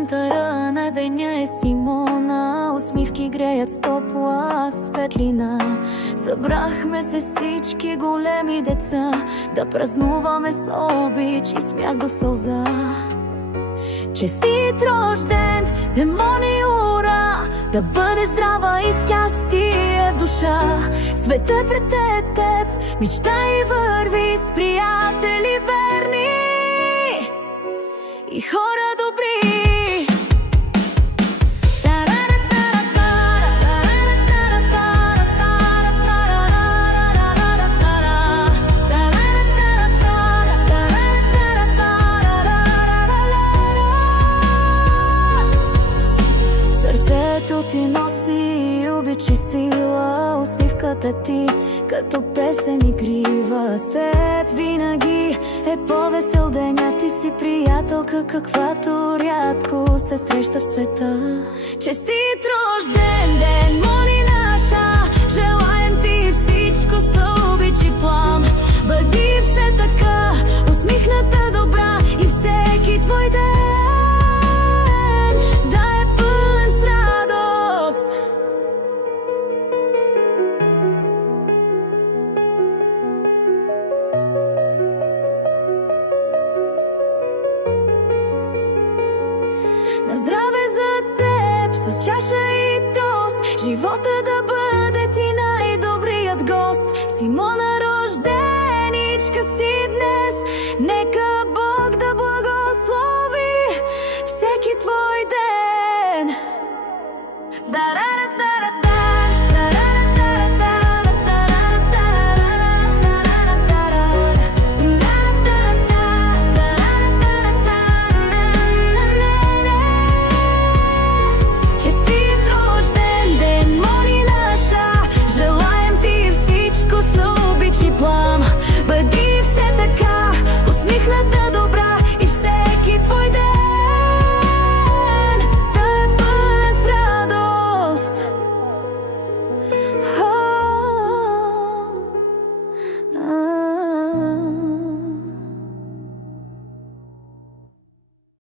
центъра на деня е Симона. Усмивки греят с топла светлина. Събрахме се всички големи деца да празнуваме с обич и смях до сълза. Честит рожден, демони, ура! Да бъдеш здрава и с щастие в душа. Света пред теб, мечтай и върви с приятели верни и хора добри. Сърцето ти носи обич и сила, усмивката ти като песен игрива. С теб винаги е по-весел деня. Ти си приятелка, каквато рядко се среща в света. Честит рожден ден, моли наша, желаем ти всичко с обич и плам. Бъди все така, усмихната, добра и всеки твой ден на здраве за теб, с чаша и тост. Живота да бъде ти най-добрият гост. Симона рожден